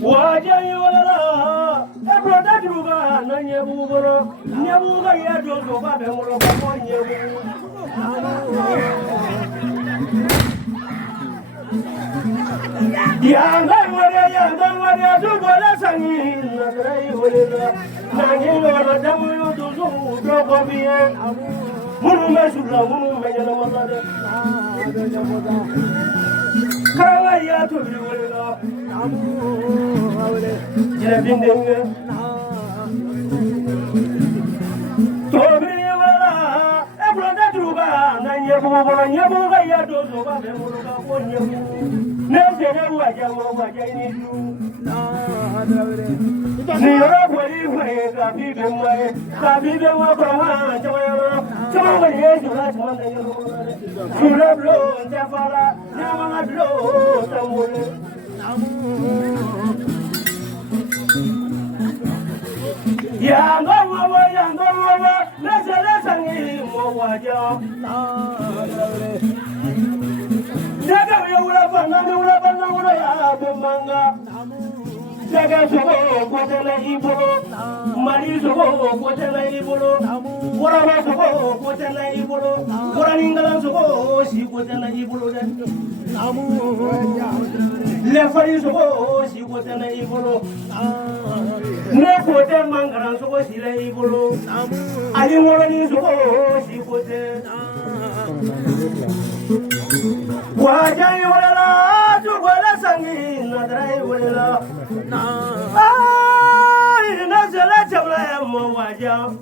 Wadjan yola, ebro da druga na nyebu boro, nyebu ga ya donsoba be molo ba mo nyebu. Yanga wale du bola sangi na drai wala, na ngi wala da mu du du do ko biye. Munu mesula munu menyana malade. Kala ya to bi wala. Jabindenge Tobi wala ebroda druga na nyebu ga ya donsoba be molo ga ko nyebu ne sene waja ni du ni ro kweli kwe ka bi be wa ko ha jawa ye jula chama de yo jula blo jafara na ma blo tamole Yanga wawa, lesa ngi mo waja. Jaga ula banga ya bemanga. Jaga sogo kotela ibolo, mari sogo kotela ibolo, wara sogo kotela ibolo, wara ningala sogo si kotela ibolo. Le fari sogo si ko tana ibolo ne ko te mangara sogo si le ibolo ali wala ni sogo si ko te Wadjan wala la tu wala sangi na drai wala ai na zela chabla mo Wadjan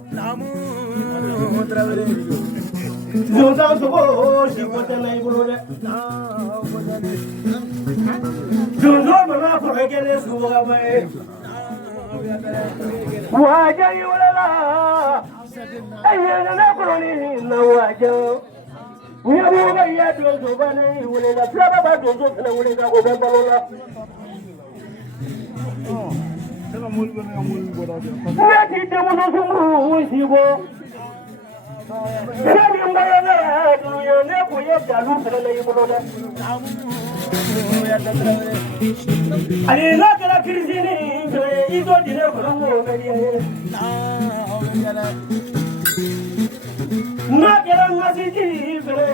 Donsoba si ko tana ibolo de Donsoba na ko gele suga bae Wadjan wala la ai na ko ni na Wadjan we are over here to Donsoba na wala la plaba ba Donsoba na wala ko be balola we ti de mo sumu si go Sari mbaya dunia ne ko ye dalu fele ibolo la Ali la kala krizini ido dire ko mo beriye na kala masiji fele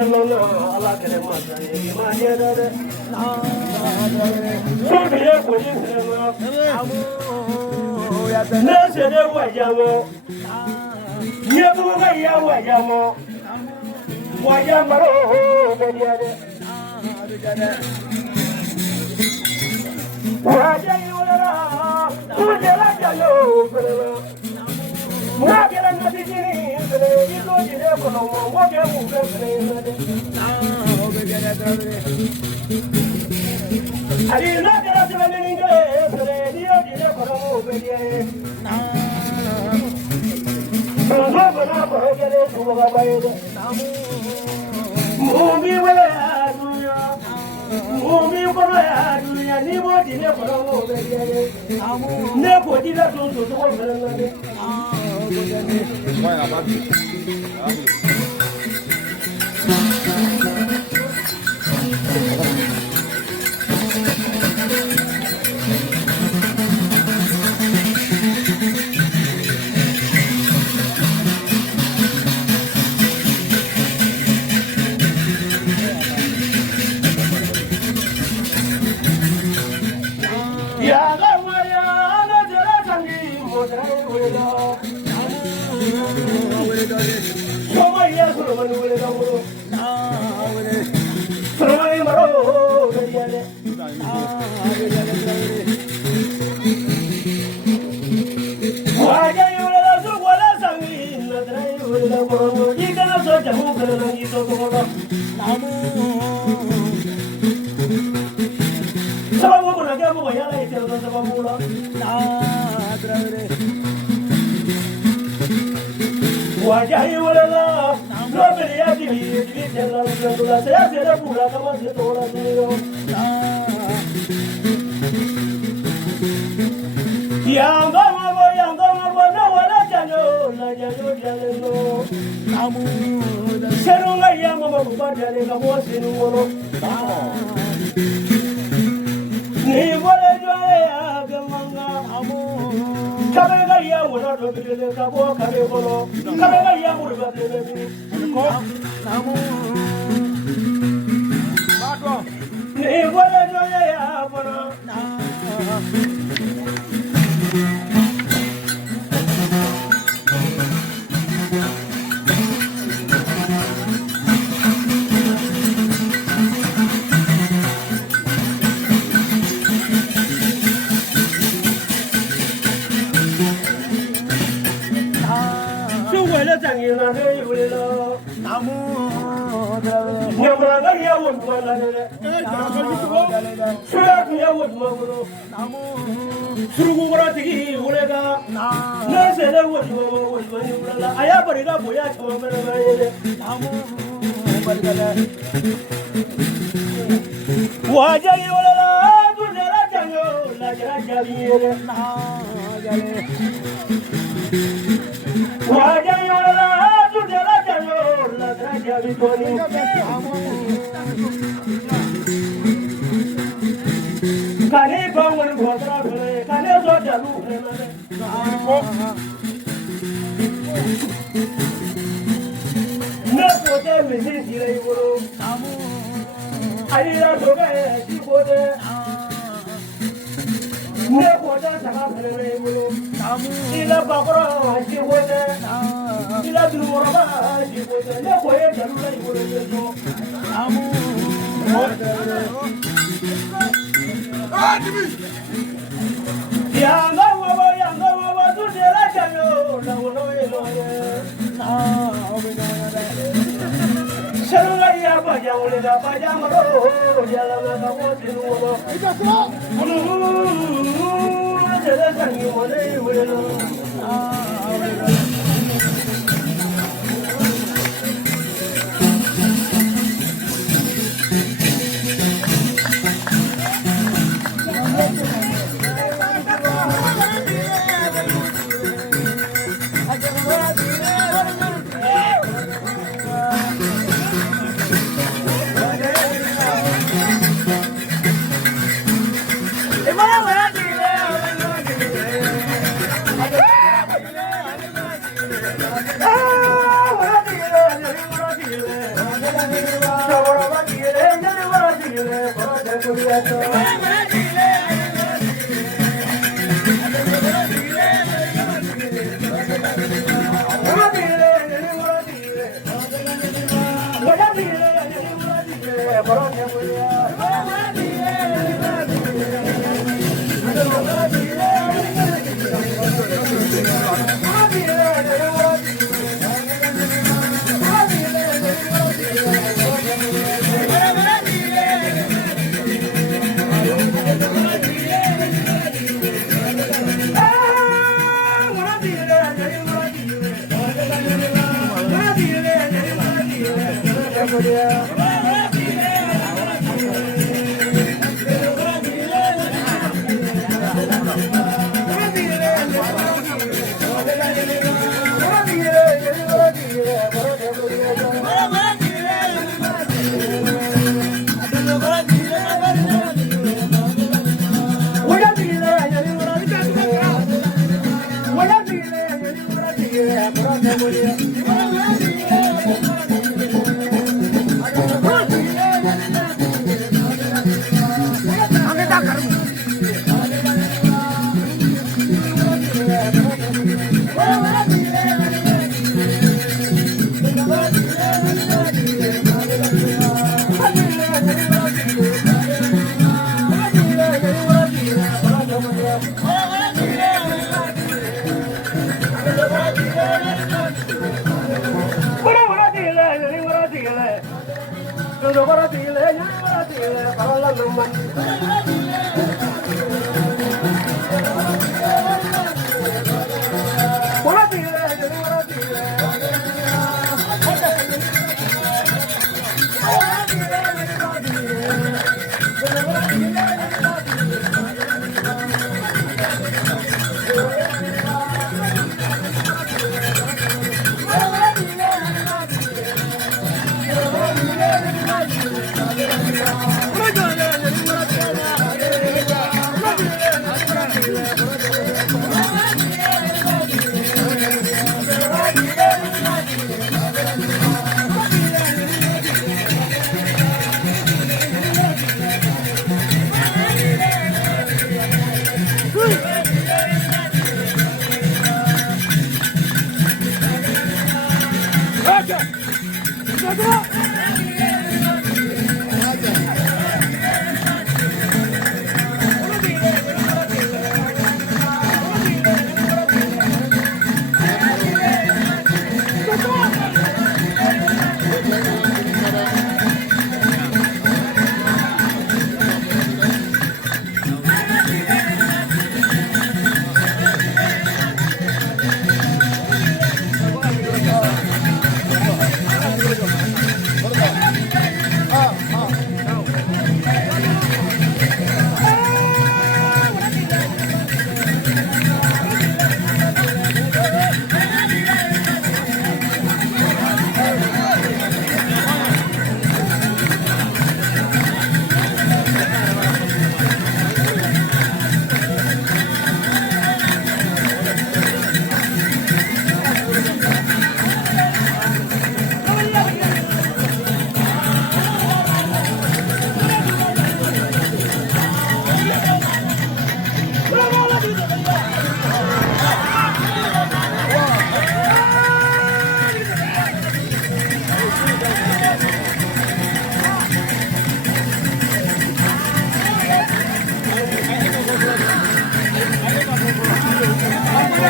Allah kare masa ni ma dia da so biye ko ni ma ne se de Wadjan mo ye bu ga ya Wadjan mo Wadjan maro be dia de Wadjan wala ku de la ja yo na kera na tijini ido dire ko no mo ke mu be Ali na kera se ni nge dio dire ko no mo be die no na ko gele su ga bae Mumi wala dunya Mumi wala dunya ni mo dire ko no mo be die ne ko dire to ko be Vai lá, Ya la Maria, la jara sangi mo dai wala Soma ya suru manu wale da muro suru manu maro gariale Wadjan wala la suru wala sangi na drai wala da muro ikana so jamu kana na ito ko da sababu kuna gamu ya la ito da sababu la Wadjan wala la no me ya di la se la pura kama se tola niyo Yanga mabo no wala jano la jano amu serunga yama mabo badale ka mo sinu wono ni wala joye agamanga amu Kabega ya wala do bidele ka bo kare bolo kabega ya wala ba bidele ko namu bato ni wala do ya bolo Wadjan wala la du la jango la jabire Wadjan wala la du la jango la jabire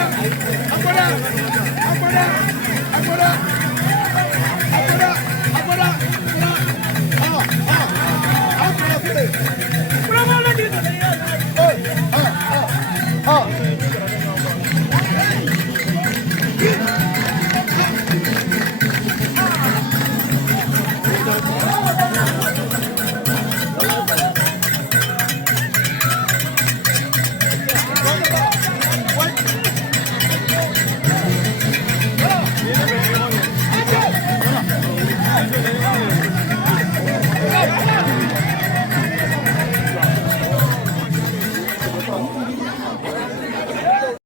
Agora!